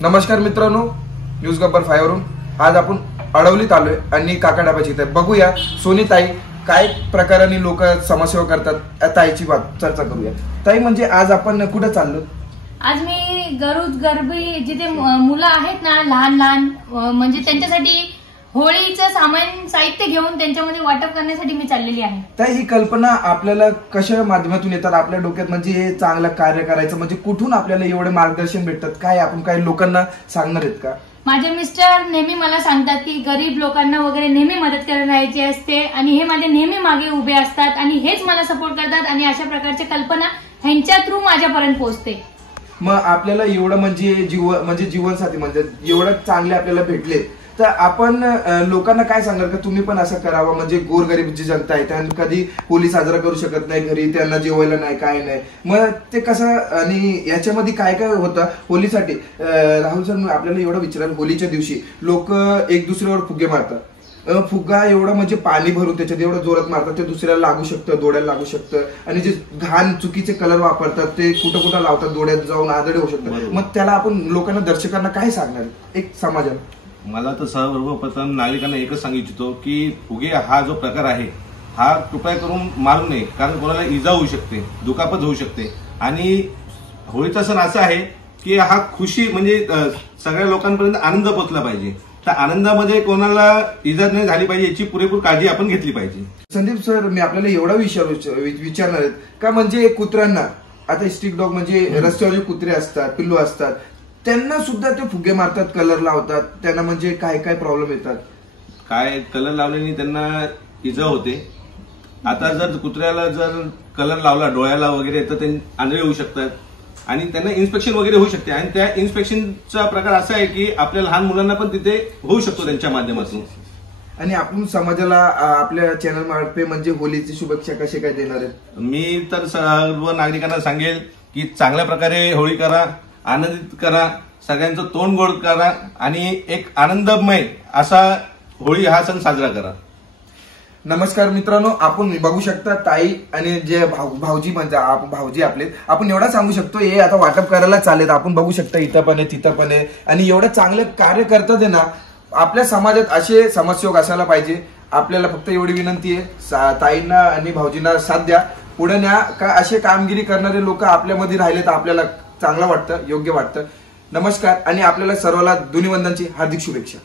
नमस्कार मित्रांनो, न्यूज गब्बर 5 वरून आज आपण अडवलीत आलोय आणि काकाडाबाची इथे बघूया सोनीताई काय प्रकाराने लोक समाजसेवा करतात ताईची चर्चा करूया। ताई म्हणजे आज आपण कुठे चाललो? आज मी गरबी जिथे मुलं आहेत ना लहान लहान म्हणजे त्यांच्यासाठी होळीचं सामान साहित्य घेऊन त्यांच्यामध्ये वाटप करण्यासाठी मी चाललेली आहे। तर ही कल्पना आपल्याला कशा माध्यमातून येतात आपल्या डोक्यात, म्हणजे हे चांगलं कार्य करायचं म्हणजे कुठून आपल्याला एवढे मार्गदर्शन भेटतात? काय आपण काही लोकांना सांगणार आहेत का? माझे मिस्टर नेहमी मला सांगतात की गरीब लोकांना वगैरे नेहमी मदत करायची असते आणि हे माझे नेहमी मागे उभे असतात आणि हेच मला सपोर्ट करतात आणि अशा प्रकारच्या कल्पना ह्यांच्या थ्रू माझ्यापर्यंत पोहोचते। मग आपल्याला एवढं म्हणजे जीवनसाथी म्हणजे एवढं चांगले आपल्याला भेटले तर आपण लोकांना काय सांगाल का तुम्ही पण असं करावं? म्हणजे गोरगरीब जी जनता आहे त्यांना कधी होळी साजरा करू शकत नाही, घरी त्यांना जेवायला नाही काय नाही, मग ते कसं आणि याच्यामध्ये काय काय होतं होळीसाठी? राहुल सर आपल्याला एवढं विचाराल, होळीच्या दिवशी लोक एक दुसऱ्यावर फुगे मारतात, फुगा एवढं म्हणजे पाणी भरून त्याच्यात एवढं जोरात मारतात ते दुसऱ्याला लागू शकतं, डोळ्याला लागू शकतं आणि जे घाण चुकीचे कलर वापरतात ते कुठं कुठं लावतात, डोळ्यात जाऊन आदळे होऊ शकतं। मग त्याला आपण लोकांना दर्शकांना काय सांगणार एक समाजाला? मला तर सर्वप्रथम नागरिकांना एकच सांगू इच्छितो की फुगे हा जो प्रकार आहे हा कृपया करून मारू नये, कारण कोणाला इजा होऊ शकते, दुखापत होऊ शकते। आणि होळीचा सण असा आहे की हा खुशी म्हणजे सगळ्या लोकांपर्यंत आनंद पोहोचला पाहिजे, त्या आनंदामध्ये कोणाला इजा नाही झाली पाहिजे याची पुरेपूर काळजी आपण घेतली पाहिजे। संदीप सर मी आपल्याला एवढा विचारणार आहेत का, म्हणजे कुत्र्यांना आता स्ट्रीट डॉग म्हणजे रस्त्यावर जे कुत्रे असतात, पिल्लू असतात, त्यांना सुद्धा ते फुगे मारतात, कलर लावतात, त्यांना म्हणजे काय काय प्रॉब्लेम येतात? काय कलर लावल्याने त्यांना इजा होते। आता जर कुत्र्याला जर कलर लावला डोळ्याला वगैरे तर ते आंधळे होऊ शकतात आणि त्यांना इन्स्पेक्शन वगैरे होऊ शकते आणि त्या इन्स्पेक्शनचा प्रकार असा आहे की आपल्या लहान मुलांना पण तिथे होऊ शकतो त्यांच्या माध्यमातून। आणि आपण समाजाला आपल्या चॅनल मार्फत म्हणजे होळीची शुभेच्छा कशी काय देणार आहेत? मी तर सर्व नागरिकांना सांगेल की चांगल्या प्रकारे होळी करा, आनंदित करा, सगळ्यांचं तोंड गोड करा आणि एक आनंदमय असा होळी हा सण साजरा करा। नमस्कार मित्रांनो, आपण बघू शकता ताई आणि जे भाऊजी म्हणजे भाऊजी आपले, आपण एवढा सांगू शकतो हे आता वाटप करायला चालेल, आपण बघू शकता इथं पण आहे तिथं पण आहे आणि एवढं चांगलं कार्य करतात ना। आपल्या समाजात असे समाजसेवक असायला पाहिजे। आपल्याला फक्त एवढी विनंती आहे ताईंना आणि भाऊजींना साथ द्या, पुढे न्या का असे कामगिरी करणारे लोक आपल्यामध्ये राहिले तर आपल्याला चांगलं वाटतं, योग्य वाटतं। नमस्कार आणि आपल्याला सर्वांना धन्यवादांची हार्दिक शुभेच्छा।